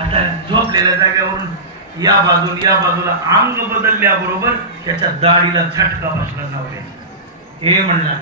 आता झोपलेल्या जागेवरून या बाजूला अंग बदलल्याबरोबर त्याच्या दाढीला झटका बसला नवऱ्या. हे म्हणला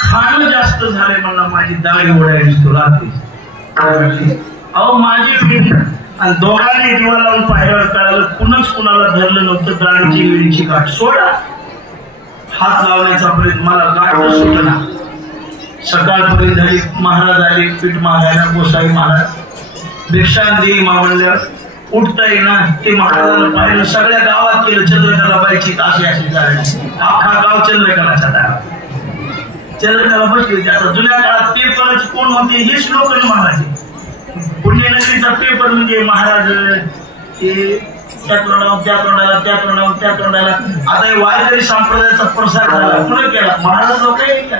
खाणं जास्त झालंय म्हणला माझी दाढी ओढायची तुला. अहो माझी आणि दोघांनी जीवा लावून पाहिल्यावर कळालं कुणच कुणाला धरलं नव्हतं. दाढीची विडीची गाठ सोडा. हात लावण्याचा प्रयत्न मला गाठच सुटला. सकाळपर्यंत झाली. महाराज आले पीठ मागायला. गोसाई महाराज भिक्षा देई मावळल्यावर उठता येईना. ते महाराजांना पाहिलं. सगळ्या गावात केलं चंद्रकला बाईची अशी अशी झाली. अख्खा गाव चंद्रकलाच्या दारात. चंद्रकला बसली. आता जुन्या काळात पेपरच कोण होते हेच लोक महाराज. पुण्यनगरीचा पेपर म्हणजे महाराज ते त्या तोंडावर त्या तोंडाला त्या तोंडावर त्या तोंडाला. आता हे वारकरी संप्रदायाचा प्रसार झाला. कुणं केला? महाराज लोक केला.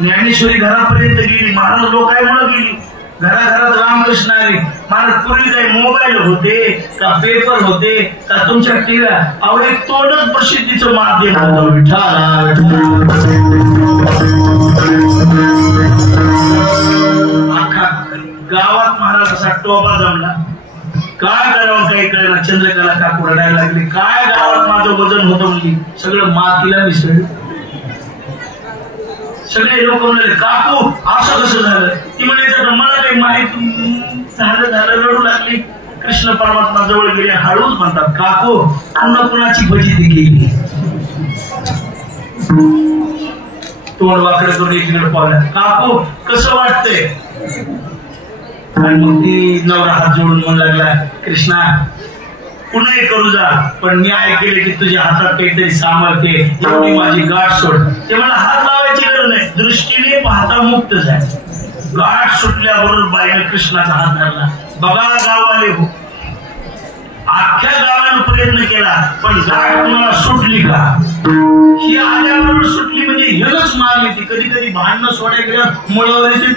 ज्ञानेश्वरी घरापर्यंत गेली. महाराज लोकांमुळे गेली. घराघरात रामकृष्ण आले. महाराज पूर्वी काही मोबाईल होते का पेपर होते का तुमच्या टीव्या? आवडे तोंडच प्रसिद्धीचं माध्यम होतं. अख्खा गावात महाराज असा टोपा जमला. काय करावं काही कळेना. चंद्रकला काकू रडायला लागली. काय गावात माझं वजन होतं म्हणली. सगळं मातीला मिसळलं. सगळे लोक म्हणाले काकू असं कसं झालं? ती म्हणायचं मला काही माहिती झालं रडू लागली. कृष्ण परमात्मा जवळ गेले. हळूच म्हणतात काकू अन्न कुणाची भजी केली. तोंड वाकडं करून एकीकडे पावलं. काकू कसं वाटतंय? आणि मग ती नवरा हात जोडून म्हणू लागला कृष्णा पुन्हा करू जा पण मी ऐकले की तुझ्या हातात काहीतरी सामर्थ्य. एवढी माझी गाठ सोड. ते मला हात लावायची गरज नाही. दृष्टीने पाहता मुक्त झाले. गाठ सुटल्याबरोबर बाईने कृष्णाचा हात धरला. बघा गाववाले हो अख्ख्या गावानं प्रयत्न केला पण गाठ कुणाला सुटली का? ही आल्याबरोबर सुटली म्हणजे हेच मारली. ती कधी कधी भांडणं सोडायला गेलं मुळावर येते.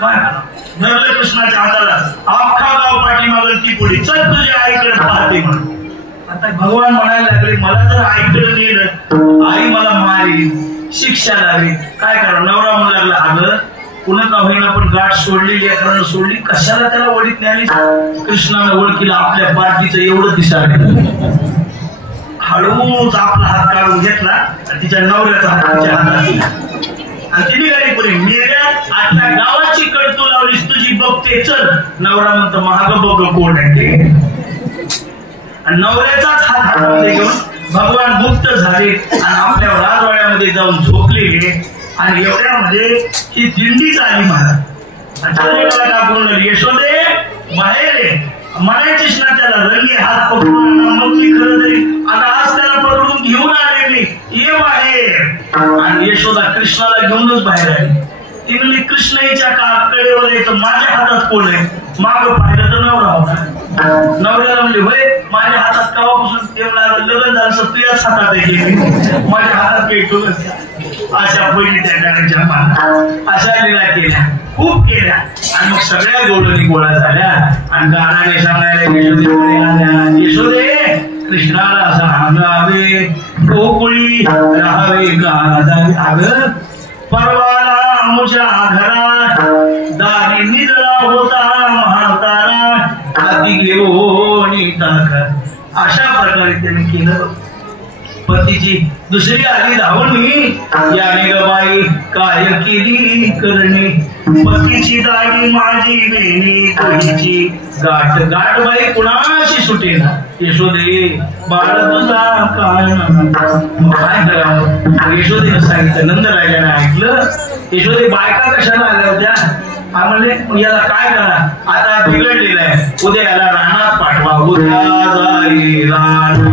काय धरलं कृष्णाच्या हाताला. अख्खा गाव पाठीमागं ती पुढे चल तुझ्या आईकडे पाहते म्हणून. आता भगवान म्हणायला लागले मला जर आईकडे नेलं आई मला मारी शिक्षा लागली. काय करा? नवरा म्हणू लागला अगं पुन्हा का होईना पण गाठ सोडलेली कारण सोडली कशाला त्याला वडीत न्याली. कृष्णानं ओळखीला आपल्या पाठीचं एवढं दिसायला. हळूच आपला हात काढून घेतला आणि तिच्या नवऱ्याचा हात तिच्या हातात दिला आणि तिने गाडी पुढे मेल्यात. आता गावाची कड तू लावलीस तुझी बघते चल. नवरा म्हणतो महाग बघ कोण आहे ते. आणि नवऱ्याचाच हात हातामध्ये घेऊन भगवान मुक्त झाले आणि आपल्या राजवाड्यामध्ये जाऊन झोपलेले. आणि एवढ्यामध्ये ही दिंडीच आली महाराज. आणि यशोदे बाहेर म्हणायचीच ना त्याला रंगी हात पकडून मग ती खरं तरी आता आज त्याला पकडून घेऊन आलेली ये बाहेर. आणि यशोदा कृष्णाला घेऊनच बाहेर आली. ती म्हणली कृष्ण हिच्या कडेवर येतो माझ्या हातात कोण आहे? माग पाहिलं तर नवरा होता. नवऱ्याला म्हणले होय माझ्या हातात कवापासून तेवढा लग्न झालं तुझ्याच हातात आहे. माझ्या हातात भेटू अशा पहिली त्या गाण्याच्या मान अशा लीला केल्या खूप केल्या. आणि मग सगळ्या गोडणी गोळा झाल्या आणि गाण्याने सांगायला यशोदे कृष्णाला सांगावे गोकुळी राहावे गाणे. अगं परवाला मुझ्या घरात दारी निजला होता म्हातारा हाती घेऊन टाक. अशा प्रकारे त्याने केलं. पतीची दुसरी आली धावणी, याने ग बाई काय केली करणी. पतीची दाढी माझी वेणी, तुझी गाठ गाठ बाई कुणाशी सुटेना. यशोदे बाळ तुझा कान. काय करावं, यशोदेनं सांगितलं. नंदराजाने ऐकलं. यशोदे बायका कशाला आल्या होत्या? हा म्हणले याला काय करा, आता बिघडलेलं आहे, उद्या याला रानात पाठवा. उद्या जाई रानात,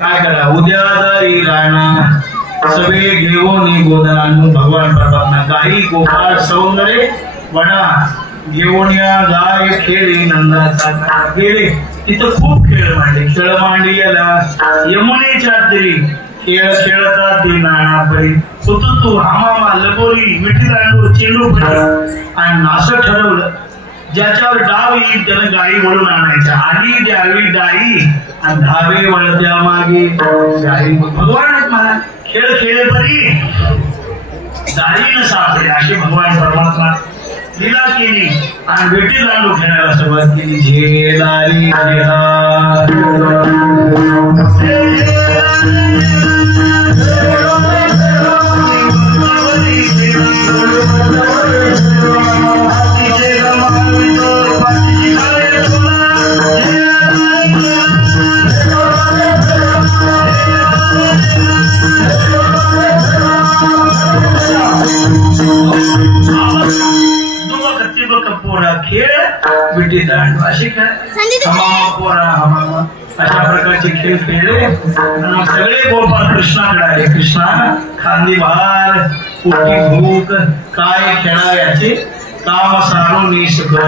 काय करा, उद्या जाई रानात सगळे घेऊन गोधन. भगवान परमात्मा गाई गोपाळ सौंदर्य वडा घेऊन या गाय खेळी नंदाचा गेले. तिथं खूप खेळ मांडले. खेळ मांडली याला यमुनेच्या तरी खेळ खेळता ते नाणापरी. हुतुतू हमामा लगोरी मिठी दांडू चेंडू आणि असं ठरवलं ज्याच्यावर डाव येईल त्यानं गाई वळून आणायच्या. आली द्यावी डाई आणि धावे वळत्या मागे गाई. भगवान मला खेळ खेळे परी दाईनं सापडे अशी भगवान परमात्मा लीला केली आणि विठी दांडू खेळायला सुरुवात केली. झेलारी पोरा खेळ विटी दांडू असे खेळ हमामा पोरा हमामा अशा प्रकारचे खेळ खेळले. मग सगळे गोपाळ कृष्णाकडे आले. कृष्णा खांदी भार पोटी भूक काय खेळायचे काम सारून सकळ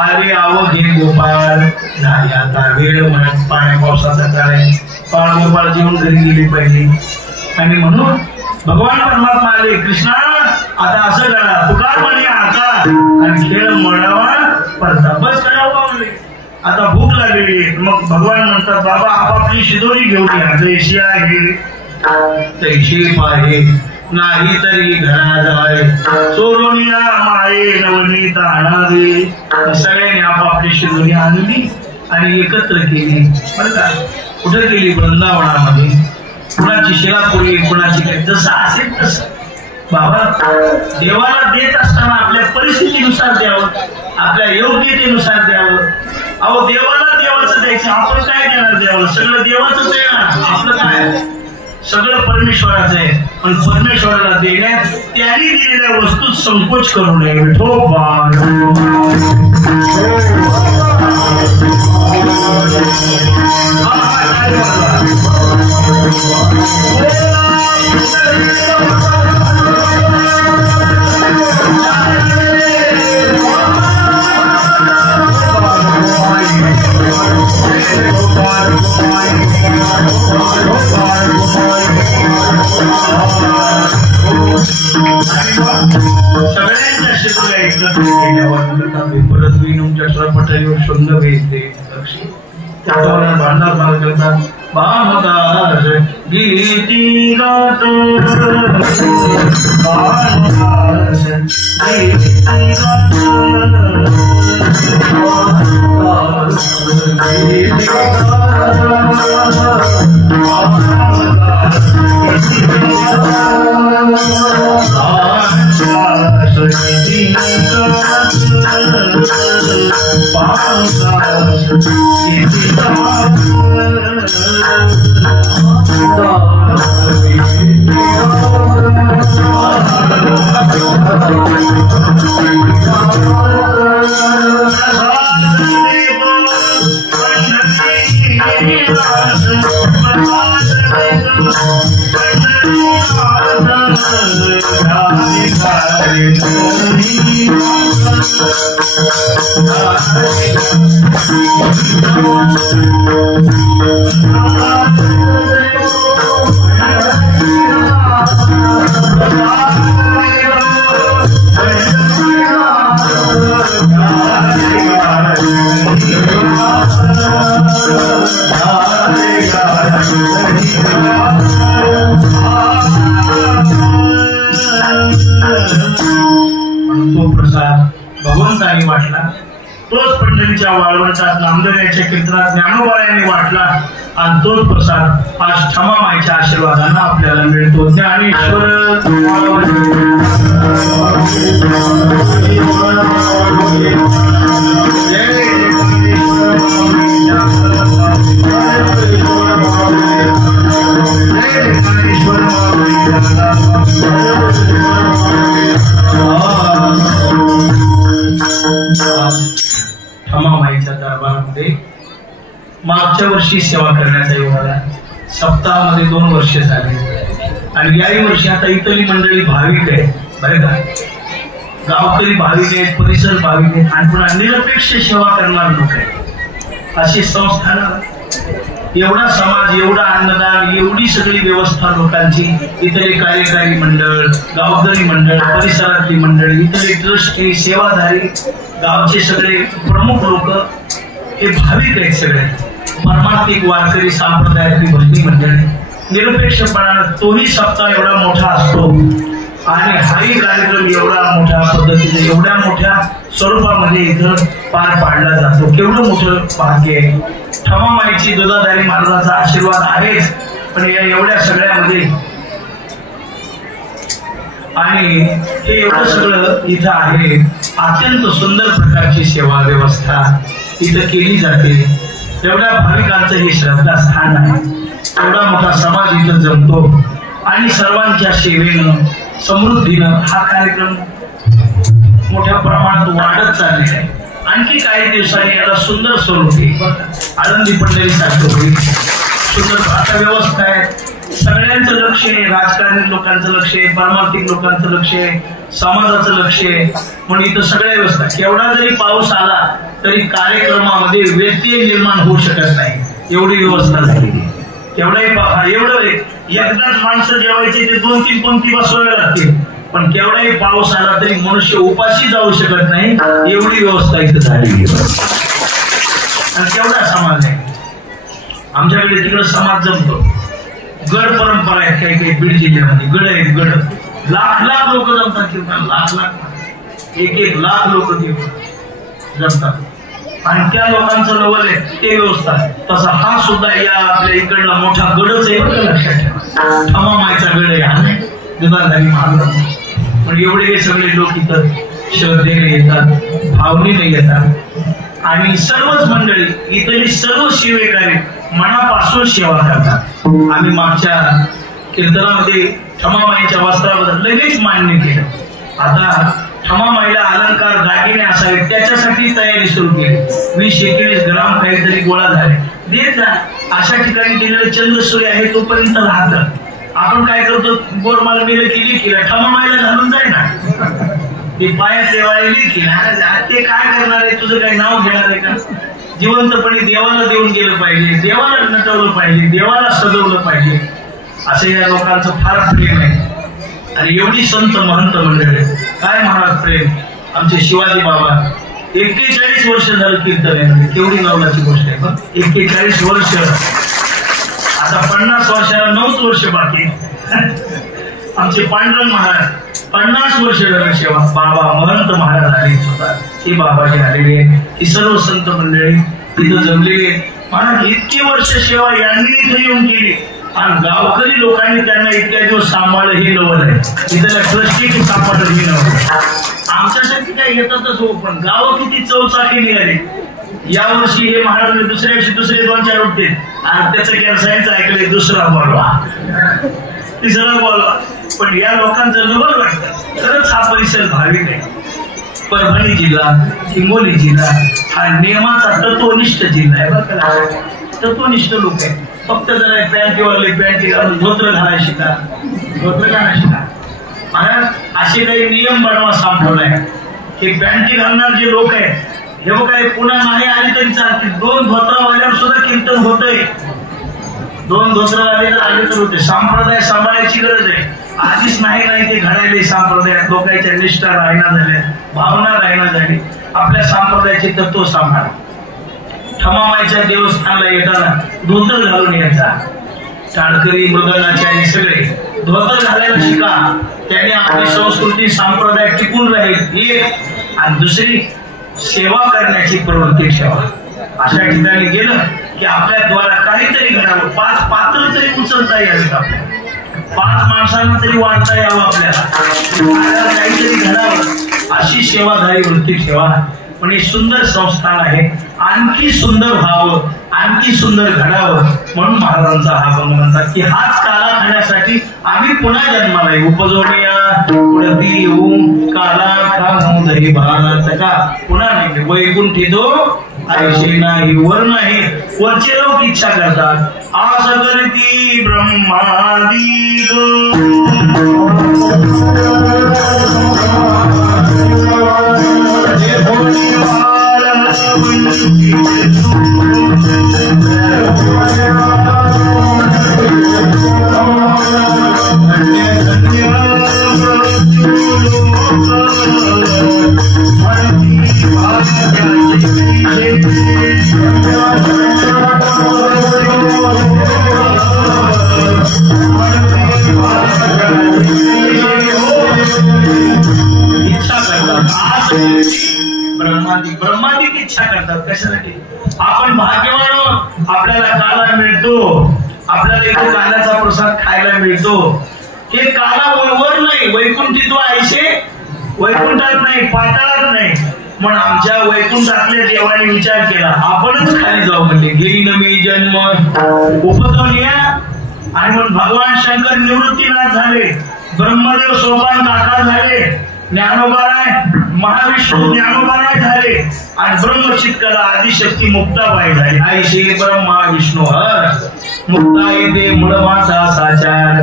आले आव घे गोपाळ. झाली आता वेळ म्हणत पाण्या पावसाचा काळ आहे. पाळ गोपाळ जेवून घरी गेली पहिली आणि म्हणून भगवान परमात्मा आले. कृष्णा आता असं करा, पुकार म्हणे आता आणि खेळ मोडावा परता बस करावं. आता भूक लागलेली. मग भगवान म्हणतात बाबा आपापली शिदोरी घेऊन या. जैशी आहे तैशी पाहे नाही तरी घरात आहे. चोरोनिया माये नवनीत आणावे. सगळ्यांनी आपापली शिदोरी आणली आणि एकत्र केली. बरं का, कुठे केली? वृंदावनामध्ये. कुणाची शिलापुरी, कुणाची काय, जसं असेल तसं. बाबा देवाला देत असताना आपल्या परिस्थितीनुसार द्यावं, आपल्या योग्यतेनुसार द्यावं. अहो देवाला देवाचं द्यायचं, आपण काय देणार देवाला? सगळं देवाचंच आहे ना. आपलं काय? सगळं परमेश्वराचं आहे. पण परमेश्वराला देण्यात त्यांनी दिलेल्या वस्तूत संकोच करू नये. विठोबा सगळ्यांच्या शिकवल्या एकत्र केल्यावर परत विनून चक्रपटावर शुंग वेचते त्याच्यावर भांडार भाग करतात. बामदास गीती गात बामदास गीती गात Bye. तो प्रसाद भगवंताने वाटला, तोच पंढरीच्या वाळवंटात नामदेवाच्या कीर्तनात ज्ञानोबारायांनी वाटला आणि तोच प्रसाद आज ठमामाईच्या आशीर्वादानं आपल्याला मिळतो. ज्ञानेश्वर ठमामाईच्या दरबारामध्ये मागच्या वर्षी सेवा करण्याचा योग आला. सप्ताहामध्ये 2 वर्ष झाली आणि याही वर्षी आता इथली मंडळी भाविक आहे बरे का, गावकरी भाविक आहेत, परिसर भाविक आहेत आणि पुन्हा निरपेक्ष सेवा करणार लोक आहेत. अशी संस्थान, एवढा समाज, एवढा अन्नदान, एवढी सगळी व्यवस्था लोकांची, इथले कार्यकारी मंडळ, गावकरी मंडळ, परिसरातली मंडळी, इथले ट्रस्टी, सेवाधारी, गावचे सगळे प्रमुख लोक हे भाविक आहेत. सगळे परमार्थिक वारकरी संप्रदायातली भजनी मंडळी निरपेक्षपणानं तोही सप्ताह एवढा मोठा असतो आणि हाही कार्यक्रम एवढा मोठ्या पद्धतीने, एवढ्या मोठ्या स्वरूपामध्ये इथं पार पाडला जातो. केवढं मोठं भाग्य आहे. ठमामाईची दुधाधारी महाराजांचा आशीर्वाद आहेच, पण या एवढ्या सगळ्यामध्ये आणि हे एवढं सगळं इथं आहे. अत्यंत सुंदर प्रकारची सेवा व्यवस्था इथं केली जाते. एवढ्या भाविकांचं हे श्रद्धास्थान आहे. एवढा मोठा समाज इथं जमतो आणि सर्वांच्या सेवेनं, समृद्धीनं हा कार्यक्रम मोठ्या प्रमाणात वाढत चाललेला आहे. आणखी काही दिवसांनी याला सुंदर स्वरूप येईल. आनंदी पंढरी सारखं होईल. सुंदर आता व्यवस्था आहे. सगळ्यांचं लक्ष आहे, राजकारणी लोकांचं लक्ष आहे, परमार्थिक लोकांचं लक्ष आहे, समाजाचं लक्ष आहे. म्हणून इथं सगळ्या व्यवस्था, केवढा जरी पाऊस आला तरी कार्यक्रमामध्ये व्यत्यय निर्माण होऊ शकत नाही, एवढी व्यवस्था झाली. केवढाही एवढं एकदाच माणसं जेवायचे ते 2-3 पंक्ती बसवाव्या लागतील, पण केवढाही पाऊस आला तरी मनुष्य उपाशी जाऊ शकत नाही, एवढी व्यवस्था इथं झालेली. आणि केवढा समाज आहे आमच्याकडे. तिकडे समाज जमतो. गड परंपरा आहेत काही काही बीड जिल्ह्यामध्ये. गड आहेत, गड लाख लोक जमतात कीर्तन. लाख 1 लाख लोक जमतात आणि त्या लोकांचं लेवल आहे ते व्यवस्था. तसा हा सुद्धा या आपल्या इकडला मोठा गडच आहे बरं, लक्षात ठेवा. ठमामाईचा गड आहे हा, नाही दुधाधारी महाराज. पण एवढे हे सगळे लोक इथं श्रद्धेने येतात, भावनेने येतात आणि सर्वच मंडळी इथली सर्व सेवेकारी मनापासून सेवा करतात. आम्ही मागच्या कीर्तनामध्ये ठमामाईच्या वस्त्राबद्दल लगेच मान्य केलं. आता ठमामाईला अलंकार, दागिने असावे त्याच्यासाठी तयारी सुरू केली. 20-21 ग्राम काहीतरी गोळा झाले देत जा. अशा ठिकाणी गेलेलं चंद्रसूर्य आहे तोपर्यंत राहतं. आपण काय करतो, बोरमाला मिळेल की लिखीला ठमामाईला घालून जाय ना, ते पायात देवाला लिखीला. ते काय करणार आहे, तुझं काही नाव घेणार आहे का? जिवंतपणे देवाला देऊन गेलं पाहिजे, देवाला नटवलं पाहिजे, देवाला सजवलं पाहिजे. असं या लोकांचं फार प्रेम आहे. आणि एवढी संत महंत मंडळ काय महाराज प्रेम. आमचे शिवाजी बाबा 41 वर्ष झालं कीर्तन आहे. तेवढी नवलाची गोष्ट आहे. पण 41 वर्ष, आता 50 वर्षाला 9 वर्ष बाकी. आमचे पांडुरंग महाराज 50 वर्ष झालं सेवा. बाबा महंत महाराज आले सुद्धा, ही बाबाजी आलेली आहे. ही सर्व संत मंडळी तिथं जमलेली आहे. महाराज इतकी वर्ष सेवा यांनी इथं येऊन केली आणि गावकरी लोकांनी त्यांना इतक्या दिवस सांभाळलं, हे नवल आहे. इथल्या ट्रस्टी सांभाळलं, हे नवल. आमच्यासाठी काय येतातच हो, पण गाव किती चौचाकी निघाली. यावर्षी हे महाराज दुसऱ्या दिवशी दुसरे 2-4 उठते आणि त्याचं कॅन्सायचं ऐकलंय, दुसरा बोलवा, तिसरा बोलवा. पण या लोकांचं नवल वाटतं. खरंच हा परिसर भाविक आहे. परभणी जिल्हा, हिंगोली जिल्हा हा नियमाचा तत्वनिष्ठ जिल्हा आहे बरं का. तत्वनिष्ठ लोक आहेत. फक्त जरा पॅन्टीवरले पॅन्टी घालून धोत्र घालायची का, धोत्र घालायची का. महाराज असे काही नियम बनवा सांभाळलाय की पॅन्टी घालणार जे लोक आहेत हे बघा पुन्हा नाही आली तरी चालते. 2 धोत्रावाल्यावर सुद्धा कीर्तन होतंय. 2 धोत्रवाले जर आले तर होते. संप्रदाय सांभाळायची गरज आहे. आधीच नाही ते घडायले संप्रदायात लोकांच्या निष्ठा राहिना झाल्या, भावना राहिना झाली. आपल्या संप्रदायाचे तत्व सांभाळा. ठमामाईच्या देवस्थानला येताना धोतर घालून यायचा. टाळकरी मृदंगाचारी सगळे धोतर घालायला शिका. त्याने आपली संस्कृती संप्रदाय टिकून राहील. एक आणि दुसरी सेवा करण्याची प्रवृत्ती ठेवा. अशा ठिकाणी गेलं की आपल्या द्वारा काहीतरी घडावं. 5 पात्र तरी उचलता यावेत आपल्याला, 5 माणसांना तरी वाढता यावं, आपल्याला काहीतरी घडावं अशी सेवाधारी वृत्ती ठेवा. पण हे सुंदर संस्थान आहे. आणखी सुंदर व्हावं, आणखी सुंदर घडावं म्हणून महाराजांचा हा अभंग म्हणतात की हाच काला खाण्यासाठी आम्ही पुन्हा जन्माला येऊ. उपजोनिया पुढती येऊ काला खाऊ दही भात का पुन्हा नाही. वैकुंठी दो ऐशी नाही वर नाही. वरचे लोक इच्छा करतात आस करती ब्रह्मादी ब्रह्मांडिक इच्छा करतात. कशासाठी? आपण भाग्यवान, आपल्याला काला मिळतो, आपल्याला इथे काल्याचा प्रसाद खायला मिळतो. हे काला वर नाही, वैकुंठी तो ऐशे वैकुंठात नाही, पाताळात नाही. म्हणून आमच्या वैकुंठातल्या देवाने विचार केला आपणच खाली जाऊ. म्हणजे गेली नवी जन्म उपजाऊन या. आणि म्हणून भगवान शंकर निवृत्तीनाथ झाले, ब्रह्मदेव सोपान काका झाले, ज्ञानोबाराय महाविष्णू ज्ञानोबाराय झाले आणि ब्रह्मचित्कला आदिशक्ती मुक्ताबाई झाली. ऐशी ब्रह्मा विष्णू हर मुक्ता येते मूळमाचा साचार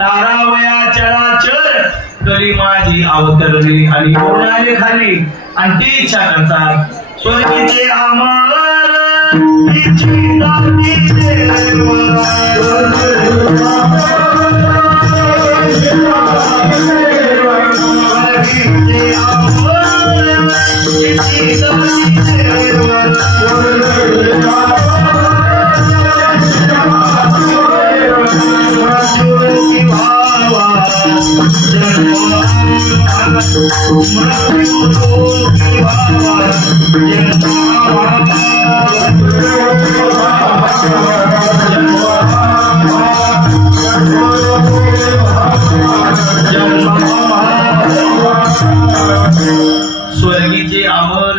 तारावया चराचर तरी माझी अवतरली. आणि आले खाली आणि ती इच्छा करतात स्वर्गीचे अमर स्वर्गीचे अमर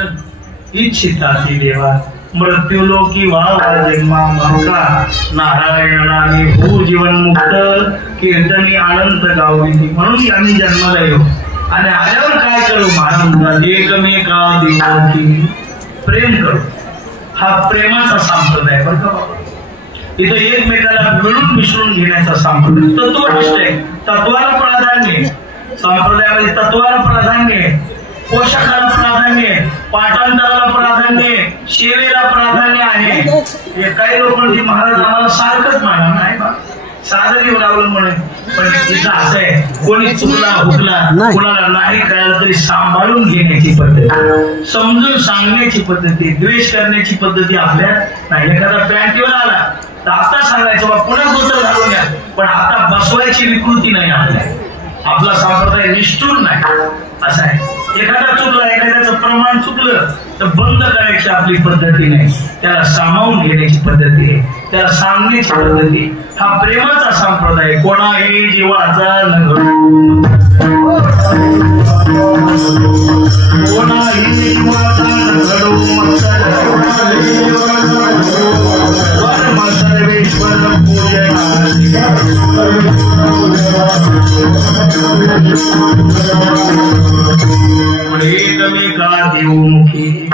इच्छिताची देवा मृत्यू लोकी व्हावा जन्मा भावका नारायणाने हो जीवन मुक्त कीर्तनी आनंद गावली. म्हणून आम्ही जन्माला येऊ आणि आल्यावर काय करू? महाराज एकमेका देवाची प्रेम करू. हा प्रेमाचा संप्रदाय बरं का बाबा. इथं एकमेकाला मिळून मिसळून घेण्याचा संप्रदाय तत्वनिष्ठ आहे. तत्वाला प्राधान्य, संप्रदायामध्ये तत्वाला प्राधान्य, पोषकाला प्राधान्य, पाठांतराला प्राधान्य, सेवेला प्राधान्य आहे. काही लोक म्हणजे महाराज आम्हाला सारखंच माना नाही बा साधं येऊ लागलं म्हणे. पण तिथं असं आहे कोणी चुकला हुकला कोणाला नाही कळलं तरी सांभाळून घेण्याची पद्धती, समजून सांगण्याची पद्धती, द्वेष करण्याची पद्धती आपल्यात नाही. एखादा पॅन्टीवर आला तर आता सांगायचं बा पुन्हा गोत्र घालून या. पण आता बसवायची विकृती नाही आपल्या. आपला संप्रदाय निष्ठुर नाही असं आहे. एखादा चुकला, एखाद्याचं प्रमाण चुकलं तर बंद करायची आपली पद्धती नाही. त्याला सामावून घेण्याची पद्धती आहे, त्याला सांगण्याची पद्धती. हा प्रेमाचा संप्रदाय. कोणाही जीवाचा न कोणाही जीवाचा न सर्वेश्वर एकमेका देऊ मुखी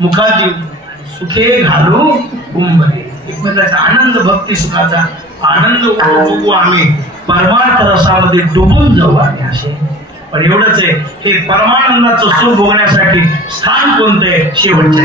मुखात सुखे घालू कुंभरे. एकमेकाचा आनंद, भक्ती सुखाचा आनंद उपभोगू, आम्ही परमार्थ रसामध्ये डुबून जाऊ आम्ही असे. पण एवढंच आहे, हे परमानंदाचं सुख भोगण्यासाठी स्थान कोणतं आहे? शेवटच्या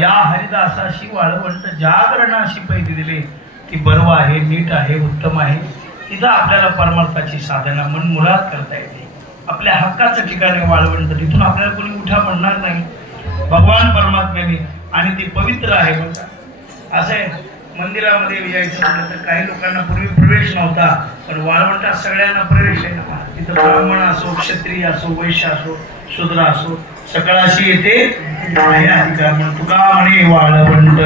या हरिदासाशी वाळवंट जागरणाशी पैदी दिले की बरोबर आहे, नीट आहे, उत्तम आहे. तिथं आपल्याला परमार्थाची साधना मन मुराद करता येते. आपल्या हक्काचं ठिकाण वाळवंट, तिथून आपल्याला कोणी उठा म्हणणार नाही. भगवान परमात्म्याने आणि ते पवित्र आहे. बघा असं आहे, मंदिरामध्ये यायचं म्हटलं तर काही लोकांना पूर्वी प्रवेश नव्हता, पण वाळवंटात सगळ्यांना प्रवेश आहे ना. तिथं ब्राह्मण असो, क्षत्रिय असो, वैश्य असो, शूद्र असो, सकळाशी येते आहे अधिकार. म्हणून तुका म्हणे वाळवंट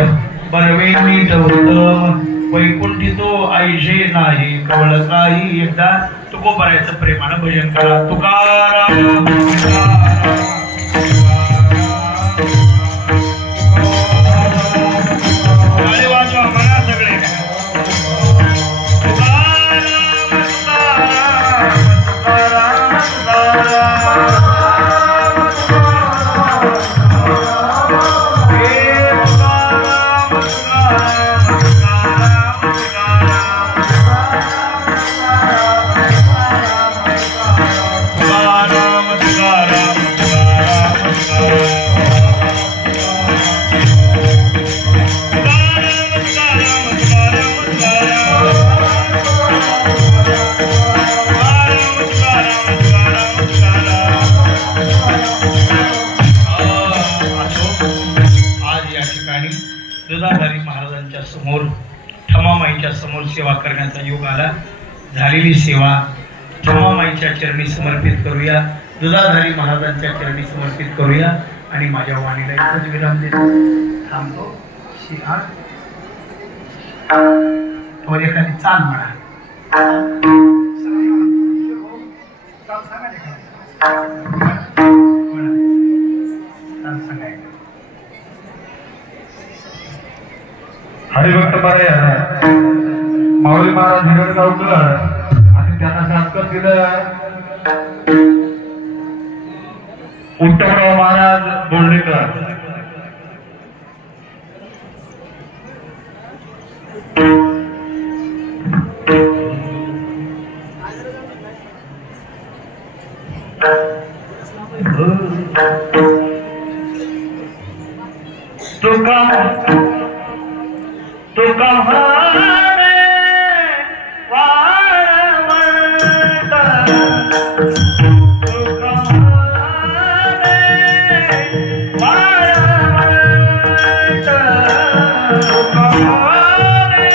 बरवे नीट उत्तम, वैकुंठी तो आईशे नाही कवळ काही. एकदा तुकोबारायचं प्रेमानं भजन करा. तुकाराम वाजवा म्हणा सगळे. दुधाधारी महाराजांच्या समोर, ठमामाईच्या समोर सेवा करण्याचा योग आला. झालेली सेवा ठमामाईच्या चरणी समर्पित करूया, दुधाधारी महाराजांच्या चरणी समर्पित करूया आणि माझ्या वाणीला एकच विराम देतो. थांबतो. तो एखादी चाल म्हणा. हरिभक्त बरे माऊली महाराज हिरडगावकर आणि त्यांना शासकर दिलं उत्तमराव महाराज बोर्डेकर. तुका म्हणे वाळवंट, तुका म्हणे वाळवंट, तुका म्हणे